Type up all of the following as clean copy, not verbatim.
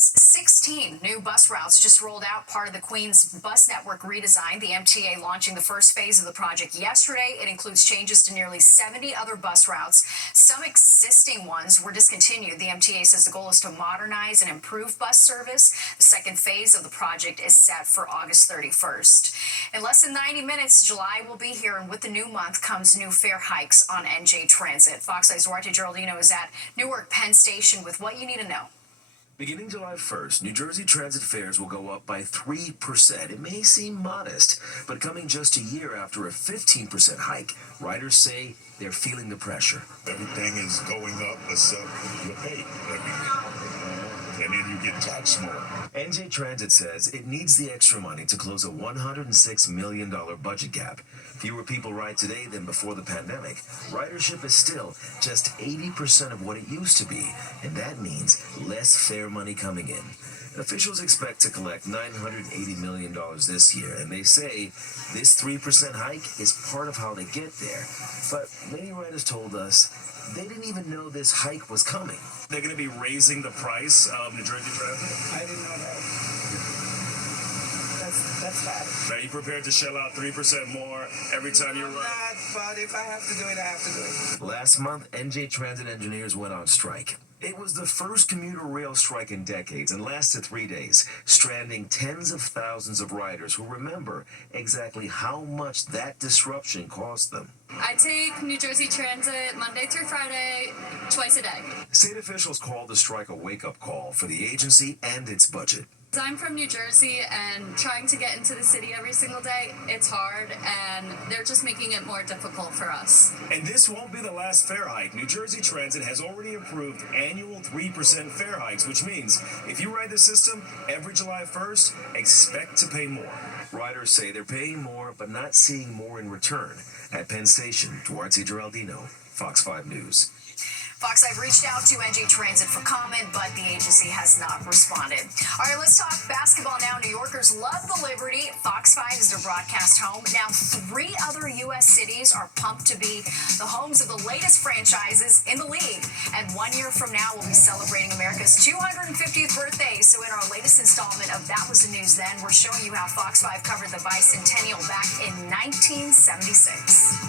16 new bus routes just rolled out, part of the Queens bus network redesign. The MTA launching the first phase of the project yesterday. It includes changes to nearly 70 other bus routes. Some existing ones were discontinued. The MTA says the goal is to modernize and improve bus service. The second phase of the project is set for August 31st. In less than 90 minutes, July will be here, and with the new month comes new fare hikes on NJ Transit. Fox 5's Duarte Geraldino is at Newark Penn Station with what you need to know. Beginning July 1st, New Jersey Transit fares will go up by 3%. It may seem modest, but coming just a year after a 15% hike, riders say they're feeling the pressure. Everything is going up, except your pay every year. And then you get taxed more. NJ Transit says it needs the extra money to close a $106 million budget gap. Fewer people ride today than before the pandemic. Ridership is still just 80% of what it used to be, and that means less fare money coming in. Officials expect to collect $980 million this year, and they say this 3% hike is part of how they get there. But many riders told us they didn't even know this hike was coming. They're going to be raising the price of New Jersey Transit? I didn't know that. That's bad. Are you prepared to shell out 3% more every time you ride? Not, but if I have to do it, I have to do it. Last month, NJ Transit engineers went on strike. It was the first commuter rail strike in decades and lasted 3 days, stranding tens of thousands of riders who remember exactly how much that disruption cost them. I take New Jersey Transit Monday through Friday, twice a day. State officials called the strike a wake-up call for the agency and its budget. I'm from New Jersey, and trying to get into the city every single day, it's hard, and they're just making it more difficult for us. And this won't be the last fare hike. New Jersey Transit has already approved annual 3% fare hikes, which means if you ride the system every July 1st, expect to pay more. Riders say they're paying more, but not seeing more in return. At Penn Station, Duarte Geraldino, Fox 5 News. Fox 5 reached out to NJ Transit for comment, but the agency has not responded. All right, let's talk basketball now. New Yorkers love the Liberty. Fox 5 is their broadcast home. Now, 3 other U.S. cities are pumped to be the homes of the latest franchises in the league. And 1 year from now, we'll be celebrating America's 250th birthday. So in our latest installment of That Was the News Then, we're showing you how Fox 5 covered the bicentennial back in 1976.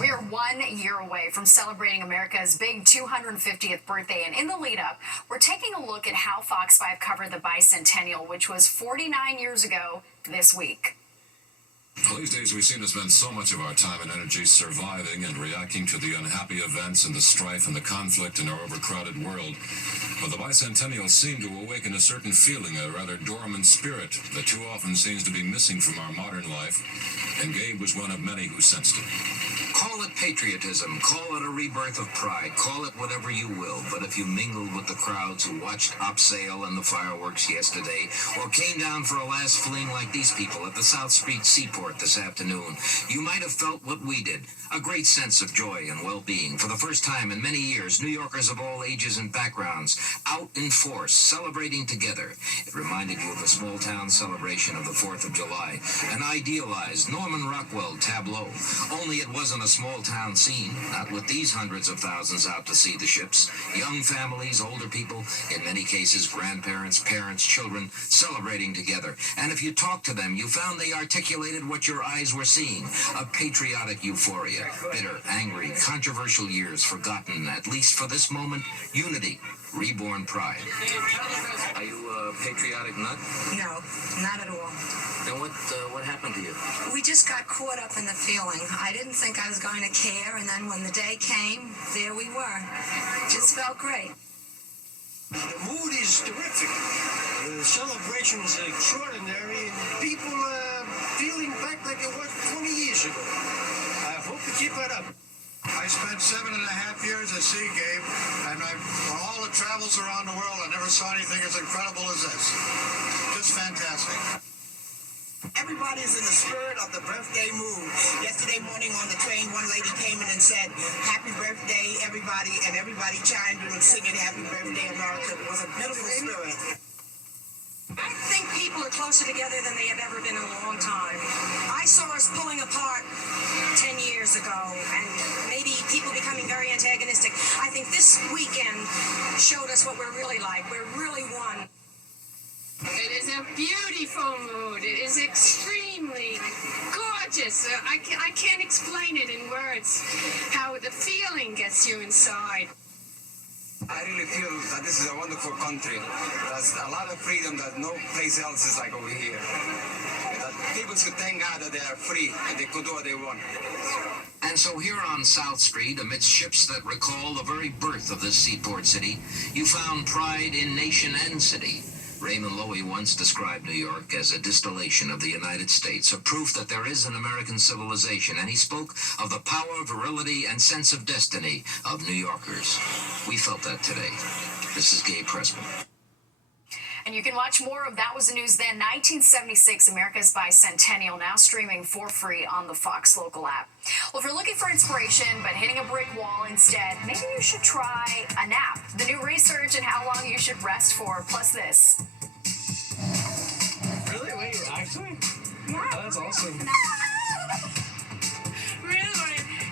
We're 1 year away from celebrating America's big 250th birthday, and in the lead up, we're taking a look at how Fox 5 covered the bicentennial, which was 49 years ago this week. Well, these days we seem to spend so much of our time and energy surviving and reacting to the unhappy events and the strife and the conflict in our overcrowded world. But the bicentennial seemed to awaken a certain feeling, a rather dormant spirit that too often seems to be missing from our modern life, and Gabe was one of many who sensed it. Call it patriotism, call it a rebirth of pride, call it whatever you will, but if you mingled with the crowds who watched Opsail and the fireworks yesterday, or came down for a last fling like these people at the South Street Seaport this afternoon, you might have felt what we did, a great sense of joy and well-being. For the first time in many years, New Yorkers of all ages and backgrounds, out in force, celebrating together. It reminded you of a small-town celebration of the 4th of July, an idealized Norman Rockwell tableau, only it wasn't a small-town scene, not with these hundreds of thousands out to see the ships. Young families, older people, in many cases grandparents, parents, children, celebrating together. And if you talked to them, you found they articulated what your eyes were seeing, a patriotic euphoria, bitter, angry, controversial years forgotten, at least for this moment, unity, reborn pride. Are you a patriotic nut? No, not at all. Then what happened to you? We just got caught up in the feeling. I didn't think I was going to care, and then when the day came, there we were. Just felt great. The mood is terrific. The celebration is extraordinary, and people are feeling back like it was 20 years ago. I hope you keep it up. I spent 7.5 years at sea, Gabe, and on all the travels around the world, I never saw anything as incredible as this. Just fantastic. Everybody's in the spirit of the birthday mood. Yesterday morning on the train, one lady came in and said, "Happy birthday, everybody," and everybody chimed in and singing "Happy Birthday, America." It was a beautiful spirit. I think people are closer together than they have ever been in a long time. I saw us pulling apart 10 years ago, and maybe people becoming very antagonistic. I think this weekend showed us what we're really like. We're really one. It is a beautiful mood. It is extremely gorgeous. I can't explain it in words, how the feeling gets you inside. I really feel that this is a wonderful country. There's a lot of freedom that no place else is like over here. That people should thank God that they are free and they could do what they want. And so here on South Street, amidst ships that recall the very birth of this seaport city, you found pride in nation and city. Raymond Loewy once described New York as a distillation of the United States, a proof that there is an American civilization, and he spoke of the power, virility, and sense of destiny of New Yorkers. We felt that today. This is Gabe Pressman. And you can watch more of That Was the News Then, 1976, America's Bicentennial, now streaming for free on the Fox Local app. Well, if you're looking for inspiration but hitting a brick wall instead, maybe you should try a nap. The new research and how long you should rest for, plus this. Really? Wait, actually? Yeah. Oh, that's awesome.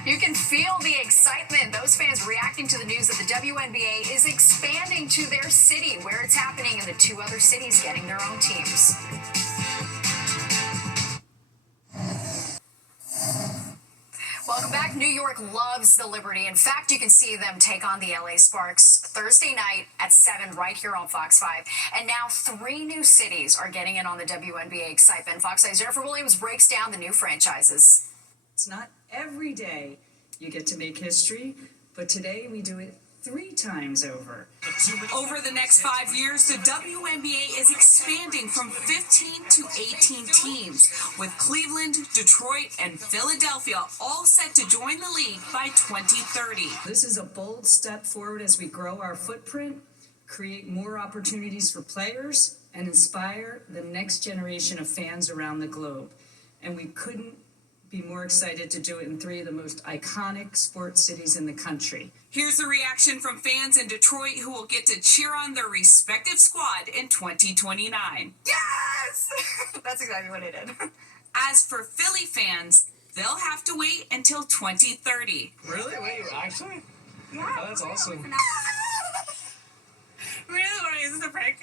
You can feel the excitement. Those fans reacting to the news that the WNBA is expanding to their city, where it's happening, and the 2 other cities getting their own teams. Welcome back. New York loves the Liberty. In fact, you can see them take on the LA Sparks Thursday night at 7 right here on Fox 5. And now 3 new cities are getting in on the WNBA excitement. Fox 5's Jennifer Williams breaks down the new franchises. It's not every day you get to make history, but today we do it 3 times over. Over the next 5 years, the WNBA is expanding from 15 to 18 teams, with Cleveland, Detroit, and Philadelphia all set to join the league by 2030. This is a bold step forward as we grow our footprint, create more opportunities for players, and inspire the next generation of fans around the globe. And we couldn't be more excited to do it in 3 of the most iconic sports cities in the country. Here's the reaction from fans in Detroit who will get to cheer on their respective squad in 2029. Yes! That's exactly what I did. As for Philly fans, they'll have to wait until 2030. Really? Wait, actually? Yeah. Oh, that's awesome. Really? Is this a prank?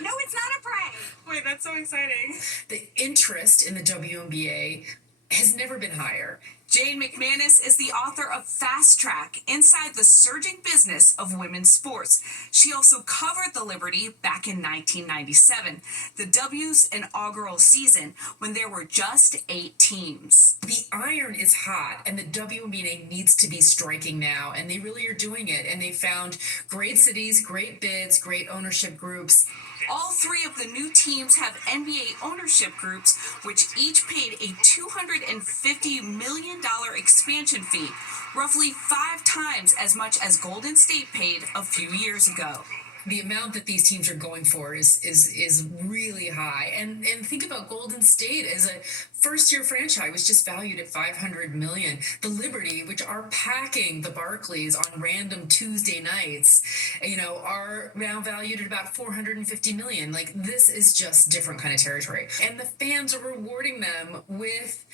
No, it's not a prank. Wait, that's so exciting. The interest in the WNBA has never been higher. Jane McManus is the author of Fast Track, Inside the Surging Business of Women's Sports. She also covered the Liberty back in 1997, the W's inaugural season, when there were just 8 teams. The iron is hot, and the WNBA needs to be striking now, and they really are doing it. And they found great cities, great bids, great ownership groups. All 3 of the new teams have NBA ownership groups, which each paid a $250 million expansion fee, roughly 5 times as much as Golden State paid a few years ago. The amount that these teams are going for is really high. And think about Golden State as a first-year franchise, was just valued at $500 million. The Liberty, which are packing the Barclays on random Tuesday nights, are now valued at about $450 million. Like, this is just different kind of territory. And the fans are rewarding them with,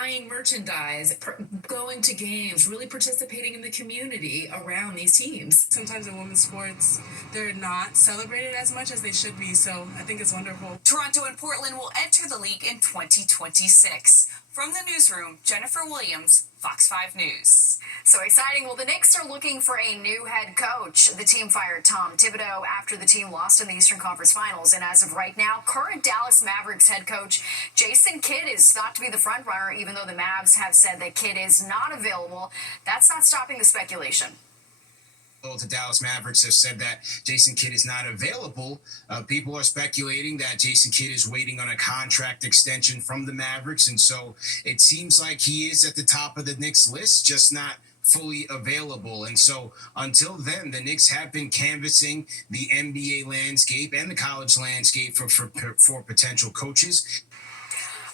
buying merchandise, going to games, really participating in the community around these teams. Sometimes in women's sports, they're not celebrated as much as they should be, so I think it's wonderful. Toronto and Portland will enter the league in 2026. From the newsroom, Jennifer Williams, Fox 5 News. So exciting. Well, the Knicks are looking for a new head coach. The team fired Tom Thibodeau after the team lost in the Eastern Conference Finals. And as of right now, current Dallas Mavericks head coach Jason Kidd is thought to be the front runner, even though the Mavs have said that Kidd is not available. That's not stopping the speculation. The Dallas Mavericks have said that Jason Kidd is not available. People are speculating that Jason Kidd is waiting on a contract extension from the Mavericks, and so it seems like he is at the top of the Knicks list, just not fully available. And so until then, the Knicks have been canvassing the NBA landscape and the college landscape for potential coaches.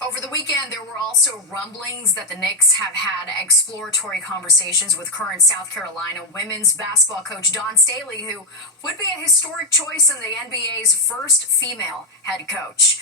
Over the weekend, there were also rumblings that the Knicks have had exploratory conversations with current South Carolina women's basketball coach Dawn Staley, who would be a historic choice in the NBA's first female head coach.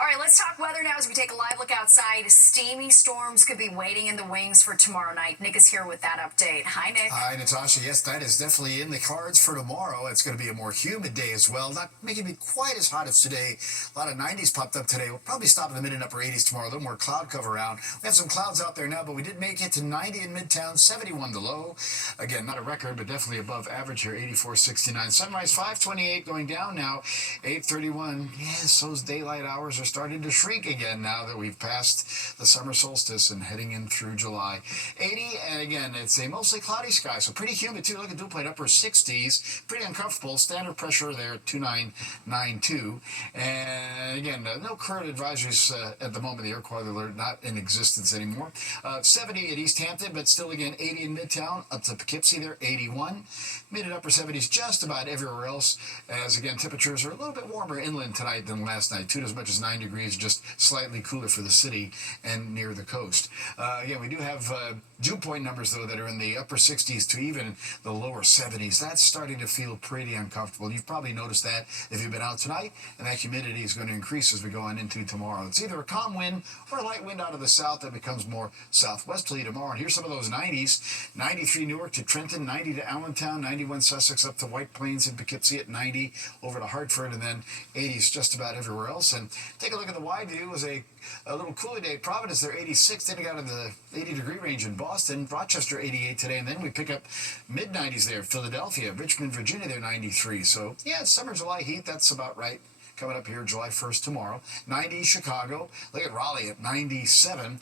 All right, let's talk weather now as we take a live look outside. Steamy storms could be waiting in the wings for tomorrow night. Nick is here with that update. Hi, Nick. Hi, Natasha. Yes, that is definitely in the cards for tomorrow. It's going to be a more humid day as well. Not making it quite as hot as today. A lot of 90s popped up today. We'll probably stop in the mid and upper 80s tomorrow. A little more cloud cover around. We have some clouds out there now, but we did make it to 90 in Midtown, 71 the low. Again, not a record, but definitely above average here, 84.69. Sunrise 5:28 going down now, 8:31. Yes, those daylight hours are starting to shrink again now that we've passed the summer solstice and heading in through July. 80, and again, it's a mostly cloudy sky, so pretty humid too. Look at dew point upper 60s, pretty uncomfortable. Standard pressure there, 2992. And again, no current advisories at the moment. The air quality alert not in existence anymore. 70 at East Hampton, but still again 80 in Midtown, up to Poughkeepsie there, 81. Mid and upper 70s just about everywhere else, as again temperatures are a little bit warmer inland tonight than last night. 2 to as much as 9 degrees, just slightly cooler for the city and near the coast. Again, we do have dew point numbers though that are in the upper 60s to even the lower 70s. That's starting to feel pretty uncomfortable. You've probably noticed that if you've been out tonight, and that humidity is going to increase as we go on into tomorrow. It's either a calm wind or a light wind out of the south that becomes more southwesterly tomorrow. And here's some of those 90s. 93 Newark to Trenton, 90 to Allentown, 91 Sussex up to White Plains and Poughkeepsie at 90 over to Hartford, and then 80s just about everywhere else. And take a look at the wide view. It was a little cooler day. Providence, they're 86. Then we got into the 80-degree range in Boston. Rochester, 88 today. And then we pick up mid-90s there. Philadelphia, Richmond, Virginia, they're 93. So, yeah, summer, July heat. That's about right. Coming up here July 1st tomorrow. 90 Chicago. Look at Raleigh at 97.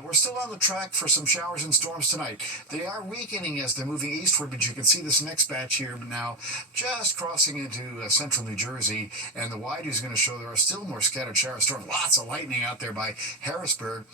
We're still on the track for some showers and storms tonight. They are weakening as they're moving eastward, but you can see this next batch here now just crossing into central New Jersey. And the wide view is going to show there are still more scattered shower storms. Lots of lightning out there by Harrisburg.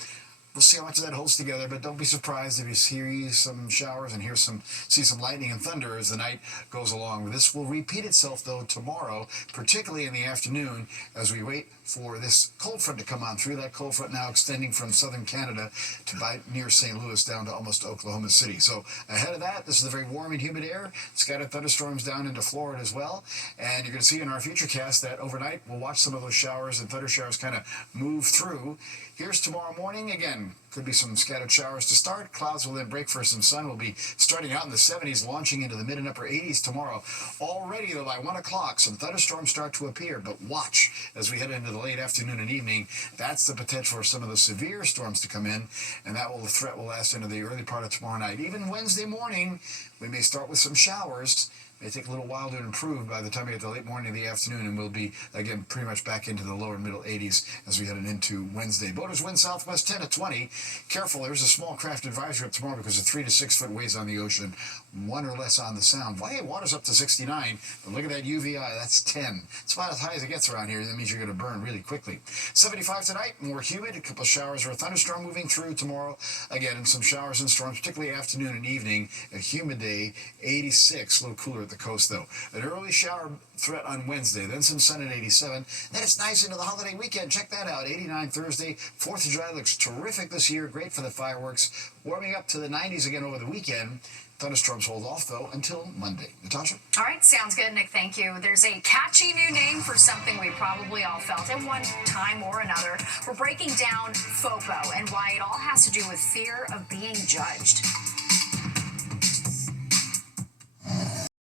We'll see how much of that holds together, but don't be surprised if you see some showers and see some lightning and thunder as the night goes along. This will repeat itself, though, tomorrow, particularly in the afternoon, as we wait for this cold front to come on through. That cold front now extending from southern Canada to near St. Louis down to almost Oklahoma City. So ahead of that, this is the very warm and humid air. Scattered thunderstorms down into Florida as well. And you're going to see in our futurecast that overnight we'll watch some of those showers and thunder showers kind of move through. Here's tomorrow morning. Again, could be some scattered showers to start. Clouds will then break for some sun. We'll be starting out in the 70s, launching into the mid and upper 80s tomorrow. Already, though, by 1 o'clock, some thunderstorms start to appear. But watch as we head into the late afternoon and evening. That's the potential for some of the severe storms to come in, and the threat will last into the early part of tomorrow night. Even Wednesday morning, we may start with some showers. May take a little while to improve by the time we get to the late morning and the afternoon, and we'll be, again, pretty much back into the lower and middle 80s as we head into Wednesday. Boaters wind southwest 10 to 20. Careful, there's a small craft advisory up tomorrow because of 3 to 6 foot waves on the ocean, 1 or less on the sound. Hey, water's up to 69, but look at that UVI, that's 10. It's about as high as it gets around here. That means you're going to burn really quickly. 75 tonight, more humid, a couple of showers or a thunderstorm moving through tomorrow. Again, and some showers and storms, particularly afternoon and evening. A humid day, 86, a little cooler at the coast, though. An early shower threat on Wednesday, then some sun at 87. Then it's nice into the holiday weekend. Check that out. 89 Thursday. 4th of July looks terrific this year. Great for the fireworks. Warming up to the 90s again over the weekend. Thunderstorms hold off, though, until Monday. Natasha? All right, sounds good, Nick. Thank you. There's a catchy new name for something we probably all felt at one time or another. We're breaking down FOPO and why it all has to do with fear of being judged.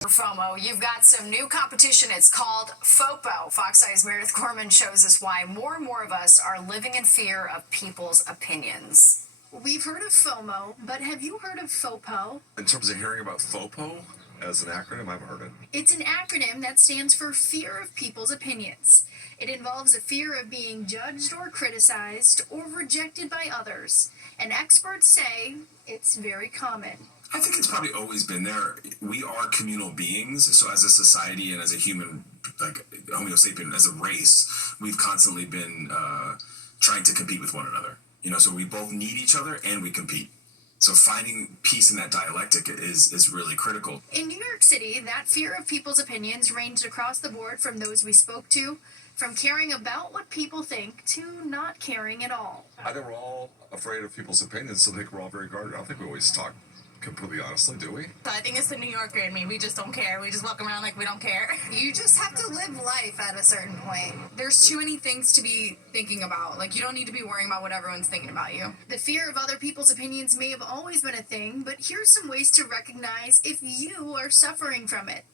For FOMO, you've got some new competition. It's called FOPO. Fox Eye's Meredith Gorman shows us why more and more of us are living in fear of people's opinions. We've heard of FOMO, but have you heard of FOPO? In terms of hearing about FOPO as an acronym, I've heard it. It's an acronym that stands for Fear of People's Opinions. It involves a fear of being judged or criticized or rejected by others. And experts say it's very common. I think it's probably always been there. We are communal beings, so as a society and as a human, like Homo sapien, as a race, we've constantly been trying to compete with one another. So we both need each other and we compete. So finding peace in that dialectic is really critical. In New York City, that fear of people's opinions ranged across the board from those we spoke to, from caring about what people think to not caring at all. I think we're all afraid of people's opinions, so I think we're all very guarded. I don't think we always talk Completely honestly, do we? So I think it's the New Yorker in me. We just don't care. We just walk around like we don't care. You just have to live life at a certain point. There's too many things to be thinking about. Like, you don't need to be worrying about what everyone's thinking about you. The fear of other people's opinions may have always been a thing, but here's some ways to recognize if you are suffering from it.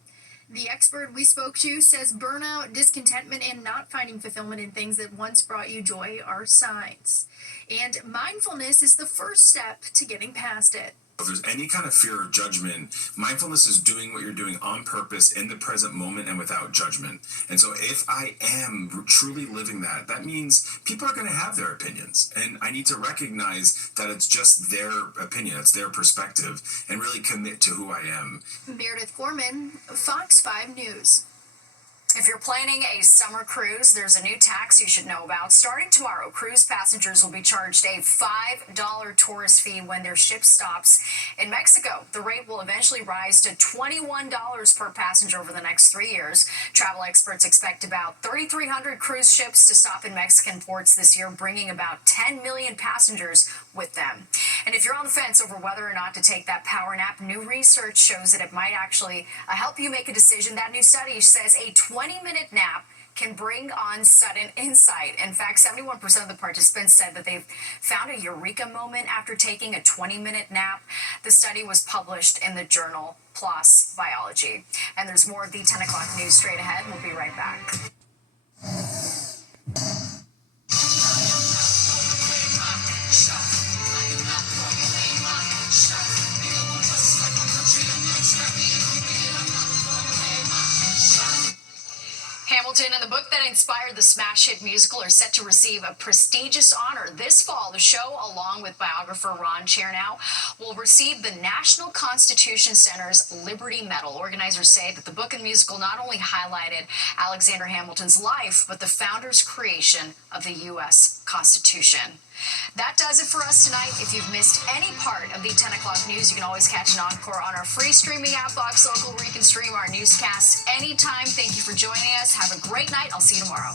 The expert we spoke to says burnout, discontentment, and not finding fulfillment in things that once brought you joy are signs. And mindfulness is the first step to getting past it. If there's any kind of fear or judgment, mindfulness is doing what you're doing on purpose in the present moment and without judgment. And so if I am truly living that, that means people are going to have their opinions. And I need to recognize that it's just their opinion, it's their perspective, and really commit to who I am. Meredith Gorman, Fox 5 News. If you're planning a summer cruise, there's a new tax you should know about. Starting tomorrow, cruise passengers will be charged a $5 tourist fee when their ship stops in Mexico. The rate will eventually rise to $21 per passenger over the next 3 years. Travel experts expect about 3,300 cruise ships to stop in Mexican ports this year, bringing about 10 million passengers with them. And if you're on the fence over whether or not to take that power nap, new research shows that it might actually help you make a decision. That new study says a 20-minute nap can bring on sudden insight. In fact, 71% of the participants said that they've found a eureka moment after taking a 20-minute nap. The study was published in the journal PLOS Biology. And there's more of the 10 o'clock news straight ahead. We'll be right back. Hamilton and the book that inspired the smash hit musical are set to receive a prestigious honor this fall. The show, along with biographer Ron Chernow, will receive the National Constitution Center's Liberty Medal. Organizers say that the book and musical not only highlighted Alexander Hamilton's life, but the founder's creation of the U.S. Constitution. That does it for us tonight. If you've missed any part of the 10 o'clock news, you can always catch an encore on our free streaming app, Vox Local, where you can stream our newscasts anytime. Thank you for joining us. Have a great night. I'll see you tomorrow.